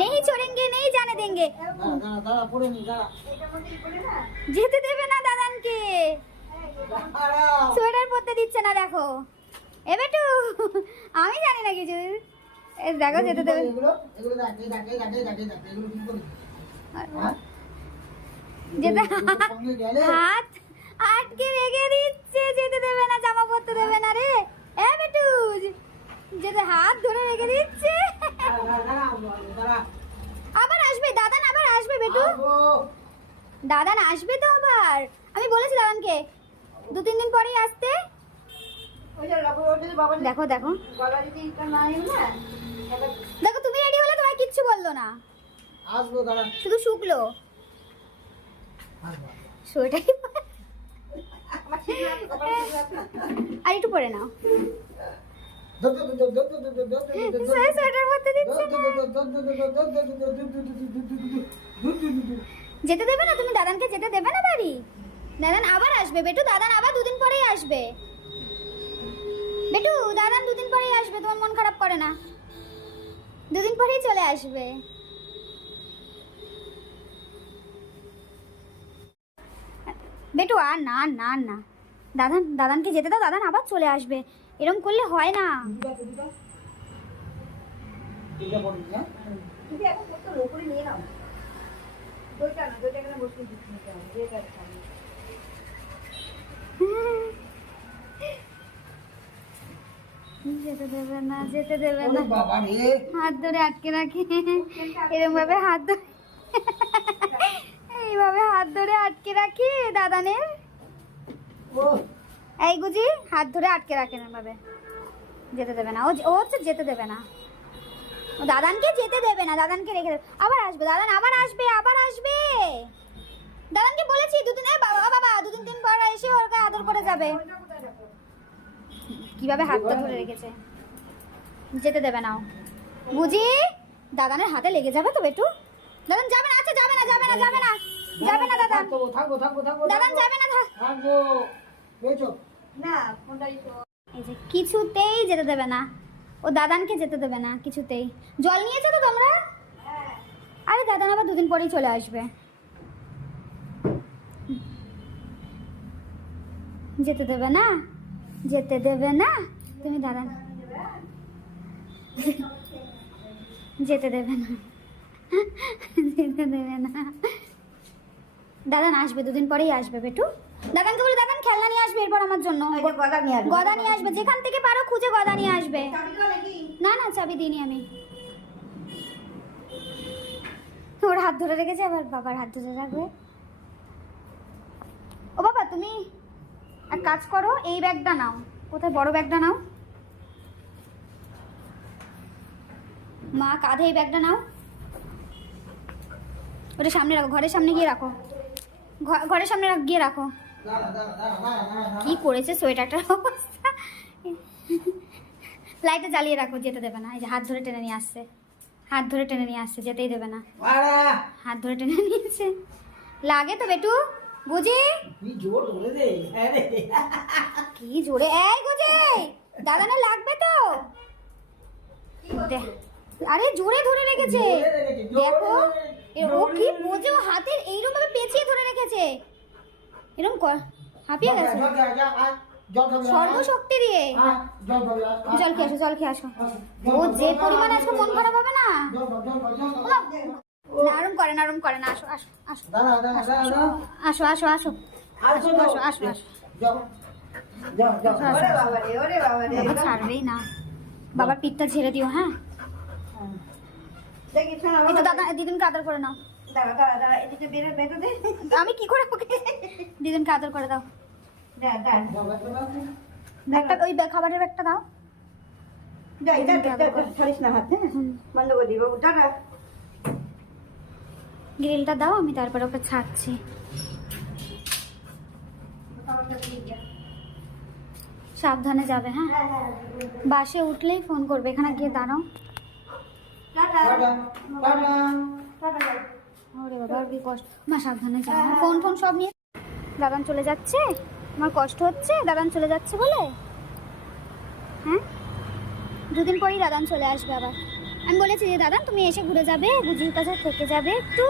नहीं छोड़ेंगे, नहीं जाने देंगे। যেতে দেবে না দাদানকে, সোয়েটার পরতে দিচ্ছে না। দেখো এ বেটু, আমি জানি না কিছু। দেখো যেতে দেবে, যেতে হাত আটকে রেখে দিচ্ছে, যেতে দেবে না, জামা পরতে দেবে না রে। এ বেটু, যেতে হাত ধরে রেখে দিচ্ছে। আবার আসবে দাদান, আবার আসবে বেটু, দাদান আসবে তো আবার। আমি বলেছি দাদানকে 2-3 দিন পরেই আসতে। দেখো দেখো দেখো, তুমি রেডি হলে তোমায় কিচ্ছু বললো না, শুধু শুকলো সোয়েটারই। আর একটু পরে নাও, সোয়েটার পরতে দিচ্ছে না। যেতে দেবে না তুমি দাদানকে, যেতে দেবে না বাড়ি। দাদান আবার আসবে বেটু, দাদান আবার 2 দিন পরেই আসবে বেটু, দাদান 2 দিন পরেই আসবে, তোমার মন খারাপ করে না, 2 দিন পরেই চলে আসবে। বেটু আর না না না, দাদান, দাদানকে যেতে দাও, দাদান আবার চলে আসবে, এরকম করলে হয় না। যেতে দেবে না, যেতে দেবে না, হাত ধরে আটকে রাখে, এরকম ভাবে হাত ধরে, এইভাবে হাত ধরে আটকে রাখি দাদানের। এই গুজি হাত ধরে আটকে রাখেন এভাবে, যেতে দেবে না। ও হচ্ছে যেতে দেবে না, ও দাদানকে যেতে দেবে না, দাদানকে রেখে দেবে। আবার আসবে দাদান, আবার আসবে, আবার আসবে। দাদানকে বলেছি 2 দিন, বাবা বাবা 2-3 দিন পর এসে ওর গায়ে আদর করে যাবে। কিভাবে হাতটা ধরে রেখেছে, যেতে দেবে না। বুঝি দাদানের হাতে লেগে যাবে তো বেটু। দাদান যাবে না, আচ্ছা যাবে না, যাবে না, যাবে না, যাবে না দাদান, দাদান যাবে না, থাকবো না। এই যে কিছুতেই যেতে দেবে না, ও দাদানকে যেতে দেবে না কিছুতেই। জল নিয়েছো তো তোমরা? আরে দাদান আবার 2 দিন পরেই চলে আসবে, যেতে দেবে না, যেতে দেবে না তুমি দাদান, যেতে দেবে না, যেতে দেবে না। দাদান আসবে, 2 দিন পরেই আসবে বেটু। দাদানকে বলে দাদান খেলনা নিয়ে আসবে এরপর আমার জন্য, গদা নিয়ে আসবে, যেখান থেকে পারো খুঁজে গদা নিয়ে আসবে। না না চাবি দিইনি আমি, ওর হাত ধরে রেখেছে, আবার বাবার হাত ধরে রাখবে। ও বাবা তুমি এক কাজ করো, এই ব্যাগটা নাও, কোথায় বড় ব্যাগটা নাও, মা কাঁধে এই ব্যাগটা নাও, ওটা সামনে রাখো, ঘরের সামনে গিয়ে রাখো, ঘরের সামনে গিয়ে রাখো। কি করেছে সোয়েটারটার অবস্থা, লাইটটা জ্বালিয়ে রাখো, যেতে দেবে না। এই যে হাত ধরে টেনে নিয়ে আসছে, হাত ধরে টেনে নিয়ে আসছে, যেতেই দেবে না, হাত ধরে টেনে নিয়েছে। লাগে তো বেটু, বুঝি কি জোরে, এই বুঝি দাদানের লাগবে তো, আরে জোরে ধরে রেখেছে দেখো, ও কি বোঝে, হাতের এইরকম ভাবে পেঁচিয়ে ধরে রেখেছে, এরকম হাঁপিয়ে গেছে সর্বশক্তি দিয়ে। জল খেয়ে আসো, জল খেয়ে আসো। ও যে পরিমাণে আজকে মন খারাপ হবে না, আরাম করে না, আরাম করে না। আসো আসো আসো আসো আসো আসো আসো আসো আসো, ছাড়বেই না, বাবার পিঠটা ঝেড়ে দিও। হ্যাঁ দাদা দিদিনকে আদর করে নাও, আমি কি করে ওকে, দিদিনকে আদর করে দাও, একটা ওই খাবারের ব্যাগটা দাও, গ্রিলটা দাও, আমি তারপরে ওকে ছাড়ছি। সাবধানে যাবে। হ্যাঁ বাসে উঠলেই ফোন করবে, এখানে গিয়ে দাঁড়াও। ওরে বাবা কি কষ্ট, মা সাবধানে যাও, ফোন ফোন সব নিয়ে। দাদান চলে যাচ্ছে, আমার কষ্ট হচ্ছে দাদান চলে যাচ্ছে বলে। হ্যাঁ 2 দিন পরেই দাদান চলে আসবে আবার। আমি বলেছি যে দাদা তুমি এসে ঘুরে যাবে, গুজির কাছে থেকে যাবে একটু।